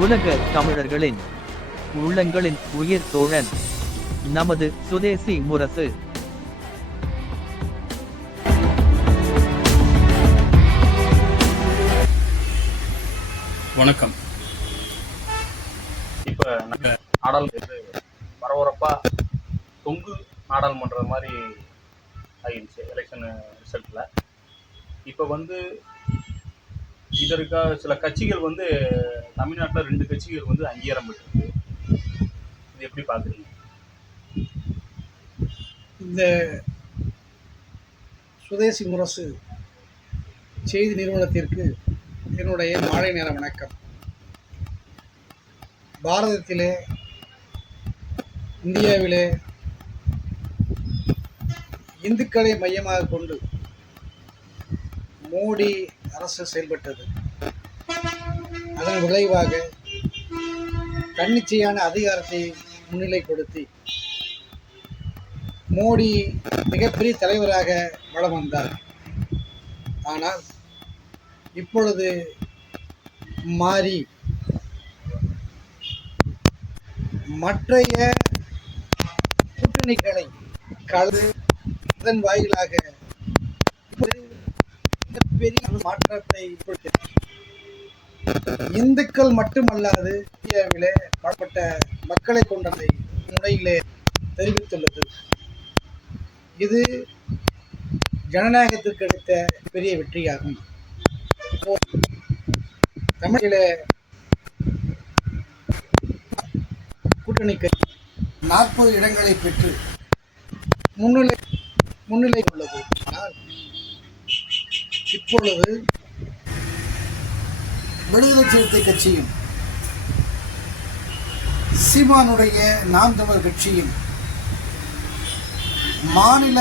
உலக தமிழர்களின் உள்ளங்களின் உயிர் தோழன் நமது சுதேசி முரசு. வணக்கம். இப்ப நம்ம நாடாளுமன்ற பரபரப்பா தொங்கு நாடாளுமன்றம் மாதிரி ஆகிடுச்சு எலெக்ஷன் ரிசல்ட்ல இப்ப வந்து இதற்காக சில கட்சிகள் வந்து தமிழ்நாட்டில் ரெண்டு கட்சிகள் வந்து அங்கீகாரம் பெற்றிருக்கு இது எப்படி பார்க்குறீங்க? இந்த சுதேசி முரசு செய்தி நிறுவனத்திற்கு என்னுடைய மாலை நேர வணக்கம். பாரதத்திலே இந்தியாவிலே இந்துக்களை மையமாக கொண்டு மோடி அரசு செயல்பட்டது. அதன் விளைவாக தன்னிச்சையான அதிகாரத்தை முன்னிலைப்படுத்தி மோடி மிகப்பெரிய தலைவராக வளம் வந்தார். ஆனால் இப்பொழுது மாறி மற்றைய கூட்டணிகளை கலந்து இதன் வாயிலாக மிகப்பெரிய மாற்றத்தை இந்துக்கள் மட்டுமல்லாது இந்தியாவிலே பலப்பட்ட மக்களை கொண்டதை முறையிலே தெரிவித்துள்ளது. இது ஜனநாயகத்திற்கு கிடைத்த பெரிய வெற்றியாகும். தமிழிலே கூட்டணி கட்சி நாற்பது இடங்களை பெற்று முன்னிலை முன்னிலை உள்ளது. இப்பொழுது விடுதலை சிறுத்தை கட்சியும் சீமானுடைய நாம் தமிழர் கட்சியும் மாநில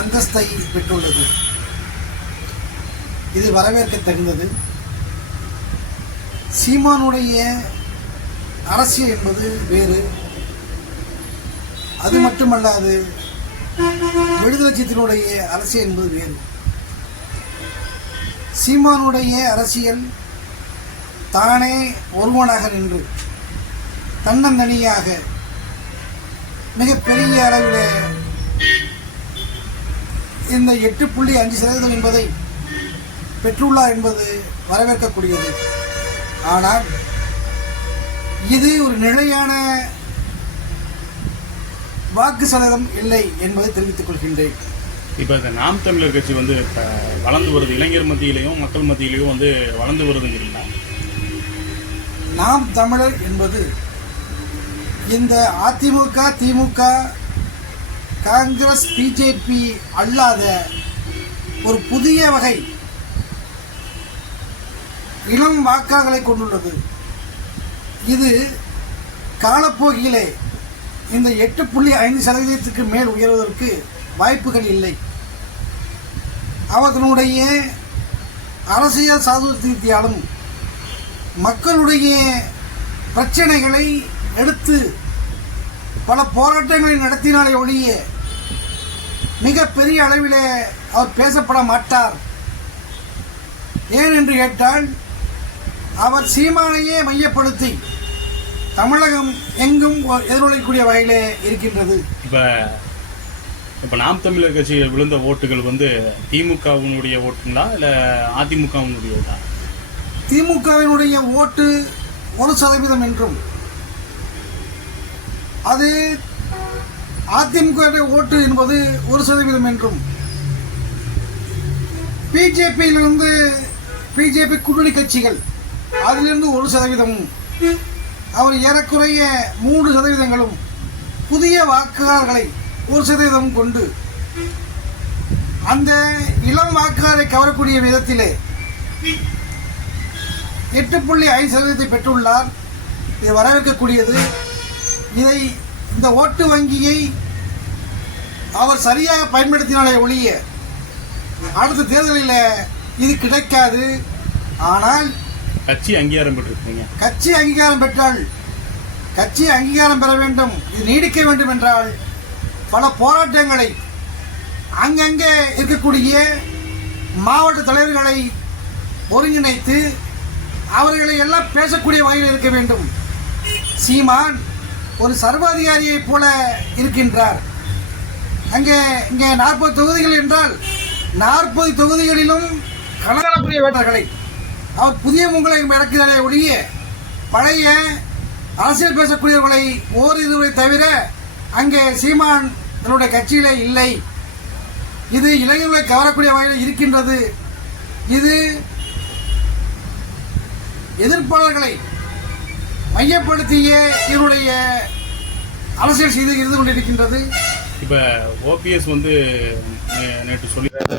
அந்தஸ்தை பெற்றுள்ளது. இது வரவேற்க தகுந்தது சீமானுடைய அரசியல் என்பது வேறு. அது மட்டுமல்லாது விடுதலை சித்தினுடைய அரசியல் என்பது வேறு. சீமானுடைய அரசியல் தானே ஒருவனாக நின்று தன்னந்தனியாக மிகப்பெரிய அளவில் இந்த எட்டு புள்ளி அஞ்சு சதவீதம் என்பதை பெற்றுள்ளார் என்பது வரவேற்கக்கூடியது. ஆனால் இது ஒரு நிலையான வாக்கு சதவீதம் இல்லை என்பதை தெரிவித்துக் கொள்கின்றேன். இப்போ இந்த நாம் தமிழர் கட்சி வந்து இப்போ வளர்ந்து வருது. இளைஞர் மத்தியிலையும் மக்கள் மத்தியிலையும் வந்து வளர்ந்து வருதுங்கிறீங்களா? நாம் தமிழர் என்பது இந்த அதிமுக திமுக காங்கிரஸ் பிஜேபி அல்லாத ஒரு புதிய வகை இளம் வாக்காளர்களை கொண்டுள்ளது. இது காலப்போக்கிலே இந்த எட்டு புள்ளி ஐந்து சதவீதத்துக்கு மேல் உயர்வதற்கு வாய்ப்புகள் இல்லை. அவர்களுடைய அரசியல் சாதுர்த்தியாலும் மக்களுடைய பிரச்சனைகளை எடுத்து பல போராட்டங்களை நடத்தினாலே ஒழிய மிக பெரிய அளவிலே அவர் பேசப்பட மாட்டார். ஏன் என்று கேட்டால் அவர் சீமானையே மையப்படுத்தி தமிழகம் எங்கும் எதிரொலிக்கூடிய வகையிலே இருக்கின்றது. இப்போ இப்போ நாம் தமிழர் கட்சியில் விழுந்த ஓட்டுகள் வந்து திமுகவினுடைய ஓட்டுங்களா இல்லை அதிமுகவினுடைய ஓட்டா? திமுகவினுடைய ஓட்டு ஒரு சதவீதம் என்றும். அது அதிமுக ஓட்டு என்பது ஒரு சதவீதம் என்றும். பிஜேபியிலிருந்து பிஜேபி கூட்டணி கட்சிகள் அதிலிருந்து ஒரு சதவீதமும் அவர் ஏறக்குறைய மூன்று சதவீதங்களும் புதிய வாக்காளர்களை ஒரு சதவீதம் கொண்டு அந்த இளம் வாக்காளரை கவரக்கூடிய விதத்திலே எட்டு புள்ளி ஐந்து சதவீதத்தை பெற்றுள்ளார். இது வரவேற்கக்கூடியது. இதை இந்த ஓட்டு வங்கியை அவர் சரியாக பயன்படுத்தினாலே ஒழிய அடுத்த தேர்தலில் இது கிடைக்காது. ஆனால் கட்சி அங்கீகாரம் பெற்றிருக்கீங்க. கட்சி அங்கீகாரம் பெற்றால் கட்சி அங்கீகாரம் பெற வேண்டும் இது நீடிக்க வேண்டும் என்றால் பல போராட்டங்களை அங்கங்கே இருக்கக்கூடிய மாவட்ட தலைவர்களை ஒருங்கிணைத்து அவர்களை எல்லாம் பேசக்கூடிய வகையில் இருக்க வேண்டும். சீமான் ஒரு சர்வாதிகாரியைப் போல இருக்கின்றார். அங்கே இங்கே நாற்பது தொகுதிகள் என்றால் நாற்பது தொகுதிகளிலும் கலகலப்புரிய வேட்டர்களை. அவர் புதிய முங்களை இறக்கிறாரே ஒழிய பழைய அரசியல் பேசக்கூடியவர்களை ஓரிருவரை தவிர அங்கே சீமான் தன்னுடைய கட்சியிலே இல்லை. இது இளைஞர்களை கவரக்கூடிய வகையில் இருக்கின்றது. இது எதிர்ப்பாளர்களை மையப்படுத்திய இவருடைய அரசியல் செய்து இருந்து கொண்டிருக்கின்றது. இப்ப ஓபிஎஸ் வந்து நேற்று சொல்லிடுறாரு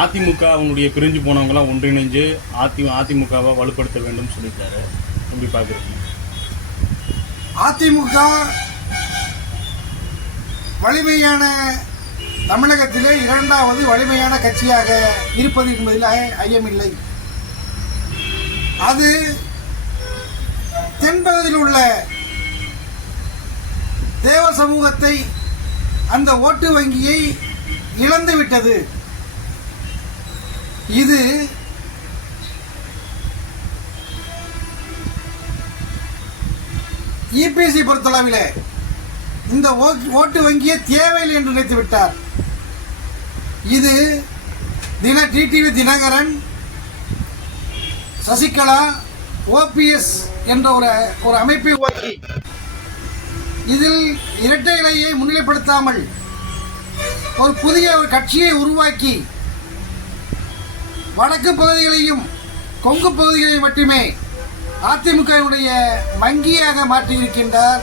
அதிமுகவுடைய பிரிஞ்சு போனவங்கலாம் ஒன்றிணைஞ்சு அதி அதிமுகவை வலுப்படுத்த வேண்டும் சொல்லிட்டாரு எப்படி பாக்குறீங்க அதிமுக வலிமையான தமிழகத்திலே இரண்டாவது வலிமையான கட்சியாக இருப்பது என்பதில் ஐயமில்லை. அது தென்பகுதியில் உள்ள தேவ சமூகத்தை அந்த ஓட்டு வங்கியை இழந்துவிட்டது இது இபிசி பொறுத்தளவில் இந்த ஓட்டு வங்கியே தேவையில்லை என்று நினைத்து விட்டார். இது தின டிடிவி தினகரன் சசிகலா ஓபிஎஸ் என்ற ஒரு ஒரு அமைப்பை உருவாக்கி இதில் இரட்டை இலையை முன்னிலைப்படுத்தாமல் ஒரு புதிய ஒரு கட்சியை உருவாக்கி வடக்கு பகுதிகளையும் கொங்கு பகுதிகளையும் மட்டுமே அதிமுகவுடைய வங்கியாக மாற்றியிருக்கின்றார்.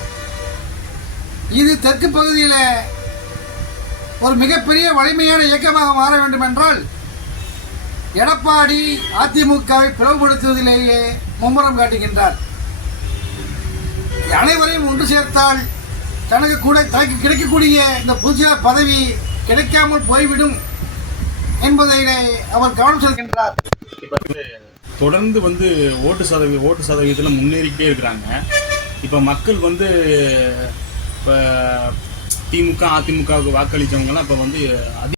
இது தெற்கு பகுதியில் ஒரு மிகப்பெரிய வலிமையான இயக்கமாக மாற வேண்டும் என்றால் எடப்பாடி அதிமுகவை பிளவுபடுத்துவதிலேயே மும்முரம் காட்டுகின்றார். அனைவரையும் ஒன்று சேர்த்தால் தனக்கு கூட தனக்கு கிடைக்கக்கூடிய இந்த புதிய பதவி கிடைக்காமல் போய்விடும் என்பதிலே அவர் கவனம் செல்கின்றார் தொடர்ந்து வந்து ஓட்டு சதவீத ஓட்டு சதவீதத்தில் முன்னேறிக்கிட்டே இருக்கிறாங்க. இப்போ மக்கள் வந்து இப்போ திமுக அதிமுகவுக்கு வாக்களித்தவங்கலாம் இப்போ வந்து அதிக